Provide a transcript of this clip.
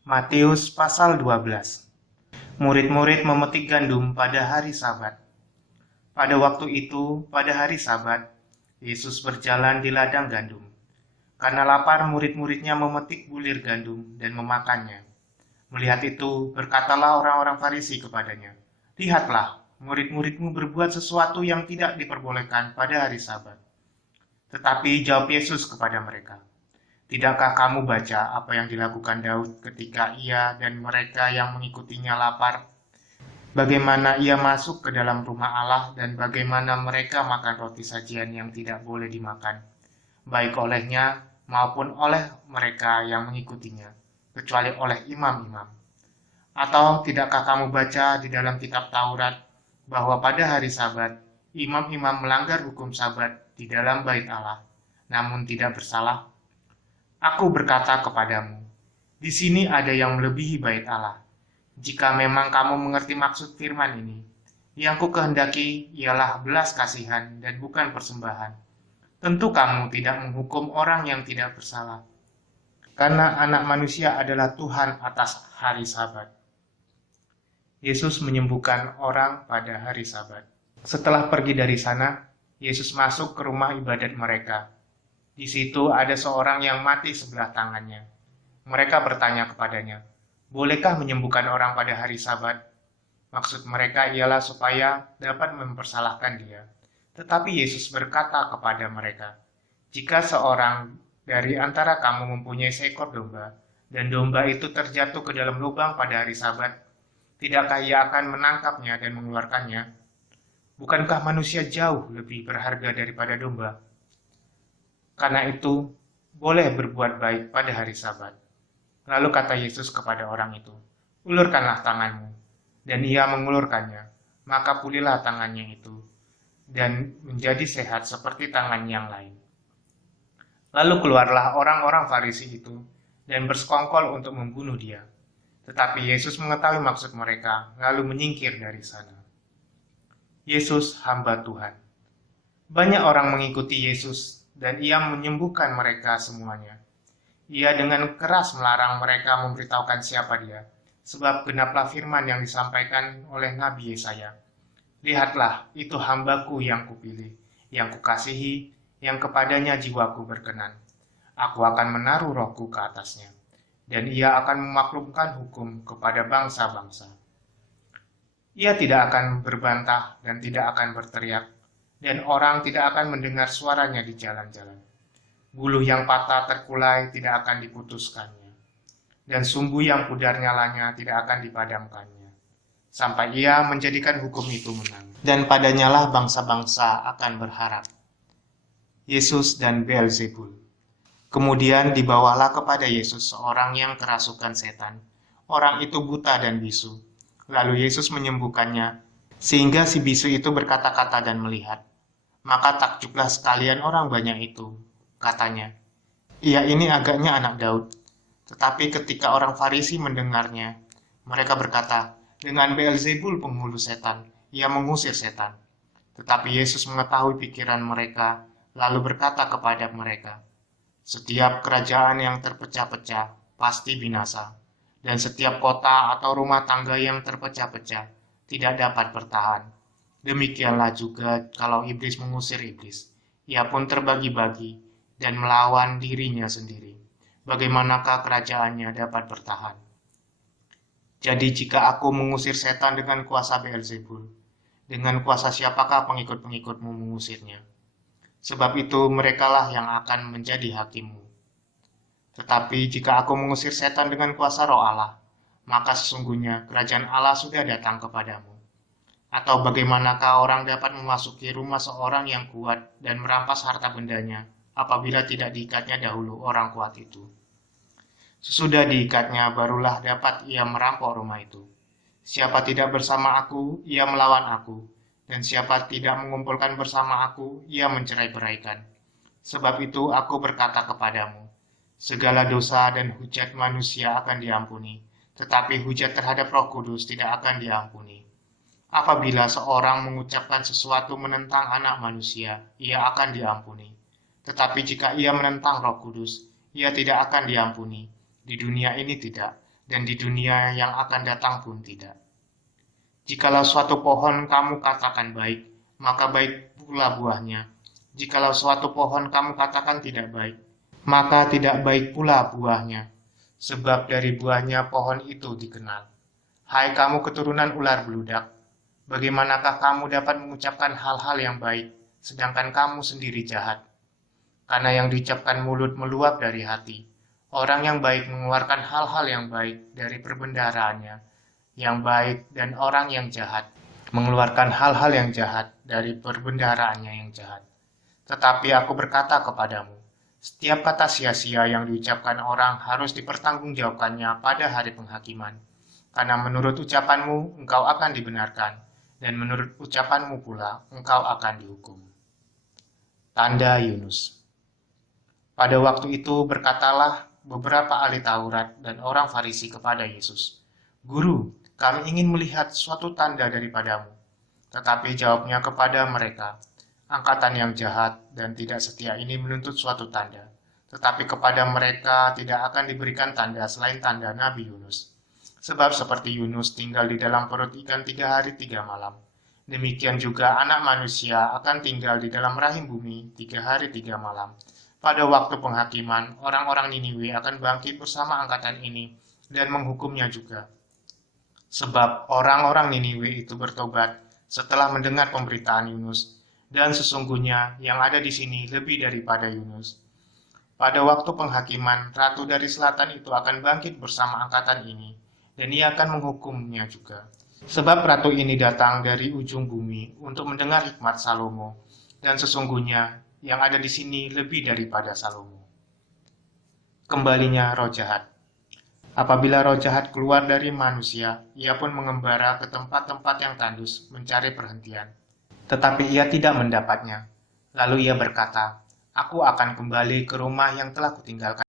Matius pasal 12. Murid-murid memetik gandum pada hari Sabat. Pada waktu itu, pada hari Sabat, Yesus berjalan di ladang gandum. Karena lapar, murid-muridnya memetik bulir gandum dan memakannya. Melihat itu, berkatalah orang-orang Farisi kepadanya, "Lihatlah, murid-muridmu berbuat sesuatu yang tidak diperbolehkan pada hari Sabat." Tetapi jawab Yesus kepada mereka, "Tidakkah kamu baca apa yang dilakukan Daud ketika ia dan mereka yang mengikutinya lapar? Bagaimana ia masuk ke dalam rumah Allah dan bagaimana mereka makan roti sajian yang tidak boleh dimakan, baik olehnya maupun oleh mereka yang mengikutinya, kecuali oleh imam-imam. Atau tidakkah kamu baca di dalam kitab Taurat bahwa pada hari Sabat, imam-imam melanggar hukum Sabat di dalam bait Allah, namun tidak bersalah? Aku berkata kepadamu, di sini ada yang melebihi bait Allah. Jika memang kamu mengerti maksud firman ini, yang ku kehendaki ialah belas kasihan dan bukan persembahan. Tentu kamu tidak menghukum orang yang tidak bersalah, karena anak manusia adalah Tuhan atas hari Sabat." Yesus menyembuhkan orang pada hari Sabat. Setelah pergi dari sana, Yesus masuk ke rumah ibadat mereka. Di situ ada seorang yang mati sebelah tangannya. Mereka bertanya kepadanya, "Bolehkah menyembuhkan orang pada hari Sabat?" Maksud mereka ialah supaya dapat mempersalahkan dia. Tetapi Yesus berkata kepada mereka, "Jika seorang dari antara kamu mempunyai seekor domba, dan domba itu terjatuh ke dalam lubang pada hari Sabat, tidakkah ia akan menangkapnya dan mengeluarkannya? Bukankah manusia jauh lebih berharga daripada domba? Karena itu, boleh berbuat baik pada hari Sabat." Lalu kata Yesus kepada orang itu, "Ulurkanlah tanganmu." Dan ia mengulurkannya, maka pulihlah tangannya itu, dan menjadi sehat seperti tangan yang lain. Lalu keluarlah orang-orang Farisi itu, dan bersekongkol untuk membunuh dia. Tetapi Yesus mengetahui maksud mereka, lalu menyingkir dari sana. Yesus, hamba Tuhan. Banyak orang mengikuti Yesus, dan ia menyembuhkan mereka semuanya. Ia dengan keras melarang mereka memberitahukan siapa dia, sebab genaplah firman yang disampaikan oleh Nabi Yesaya. "Lihatlah, itu hambaku yang kupilih, yang kukasihi, yang kepadanya jiwaku berkenan. Aku akan menaruh rohku ke atasnya, dan ia akan memaklumkan hukum kepada bangsa-bangsa. Ia tidak akan berbantah dan tidak akan berteriak, dan orang tidak akan mendengar suaranya di jalan-jalan. Buluh yang patah terkulai tidak akan diputuskannya, dan sumbu yang pudar nyalanya tidak akan dipadamkannya, sampai ia menjadikan hukum itu menang. Dan padanyalah bangsa-bangsa akan berharap." Yesus dan Beelzebul. Kemudian dibawalah kepada Yesus seorang yang kerasukan setan. Orang itu buta dan bisu. Lalu Yesus menyembuhkannya, sehingga si bisu itu berkata-kata dan melihat. Maka takjublah sekalian orang banyak itu. Katanya, "Ia ini agaknya anak Daud." Tetapi ketika orang Farisi mendengarnya, mereka berkata, "Dengan Beelzebul penghulu setan, ia mengusir setan." Tetapi Yesus mengetahui pikiran mereka, lalu berkata kepada mereka, "Setiap kerajaan yang terpecah-pecah pasti binasa, dan setiap kota atau rumah tangga yang terpecah-pecah tidak dapat bertahan. Demikianlah juga kalau iblis mengusir iblis, ia pun terbagi-bagi dan melawan dirinya sendiri. Bagaimanakah kerajaannya dapat bertahan? Jadi jika aku mengusir setan dengan kuasa Beelzebul, dengan kuasa siapakah pengikut-pengikutmu mengusirnya? Sebab itu merekalah yang akan menjadi hakimmu. Tetapi jika aku mengusir setan dengan kuasa Roh Allah, maka sesungguhnya kerajaan Allah sudah datang kepadamu. Atau bagaimanakah orang dapat memasuki rumah seorang yang kuat dan merampas harta bendanya apabila tidak diikatnya dahulu orang kuat itu? Sesudah diikatnya barulah dapat ia merampok rumah itu. Siapa tidak bersama aku, ia melawan aku. Dan siapa tidak mengumpulkan bersama aku, ia mencerai-beraikan. Sebab itu aku berkata kepadamu, segala dosa dan hujat manusia akan diampuni, tetapi hujat terhadap Roh Kudus tidak akan diampuni. Apabila seorang mengucapkan sesuatu menentang anak manusia, ia akan diampuni. Tetapi jika ia menentang Roh Kudus, ia tidak akan diampuni. Di dunia ini tidak, dan di dunia yang akan datang pun tidak. Jikalau suatu pohon kamu katakan baik, maka baik pula buahnya. Jikalau suatu pohon kamu katakan tidak baik, maka tidak baik pula buahnya. Sebab dari buahnya pohon itu dikenal. Hai kamu keturunan ular beludak, bagaimanakah kamu dapat mengucapkan hal-hal yang baik, sedangkan kamu sendiri jahat? Karena yang diucapkan mulut meluap dari hati. Orang yang baik mengeluarkan hal-hal yang baik dari perbendaharaannya, yang baik, dan orang yang jahat mengeluarkan hal-hal yang jahat dari perbendaharaannya yang jahat. Tetapi aku berkata kepadamu, setiap kata sia-sia yang diucapkan orang harus dipertanggungjawabkannya pada hari penghakiman. Karena menurut ucapanmu engkau akan dibenarkan, dan menurut ucapanmu pula engkau akan dihukum. Tanda Yunus. Pada waktu itu berkatalah beberapa ahli Taurat dan orang Farisi kepada Yesus, "Guru, kami ingin melihat suatu tanda daripadamu." Tetapi jawabnya kepada mereka, "Angkatan yang jahat dan tidak setia ini menuntut suatu tanda, tetapi kepada mereka tidak akan diberikan tanda selain tanda Nabi Yunus. Sebab seperti Yunus tinggal di dalam perut ikan 3 hari 3 malam, demikian juga Anak Manusia akan tinggal di dalam rahim bumi 3 hari 3 malam. Pada waktu penghakiman, orang-orang Niniwe akan bangkit bersama angkatan ini dan menghukumnya juga. Sebab orang-orang Niniwe itu bertobat setelah mendengar pemberitaan Yunus, dan sesungguhnya yang ada di sini lebih daripada Yunus. Pada waktu penghakiman, ratu dari selatan itu akan bangkit bersama angkatan ini, dan ia akan menghukumnya juga. Sebab ratu ini datang dari ujung bumi untuk mendengar hikmat Salomo, dan sesungguhnya yang ada di sini lebih daripada Salomo. Kembalinya roh jahat. Apabila roh jahat keluar dari manusia, ia pun mengembara ke tempat-tempat yang tandus mencari perhentian. Tetapi ia tidak mendapatnya. Lalu ia berkata, "Aku akan kembali ke rumah yang telah kutinggalkan."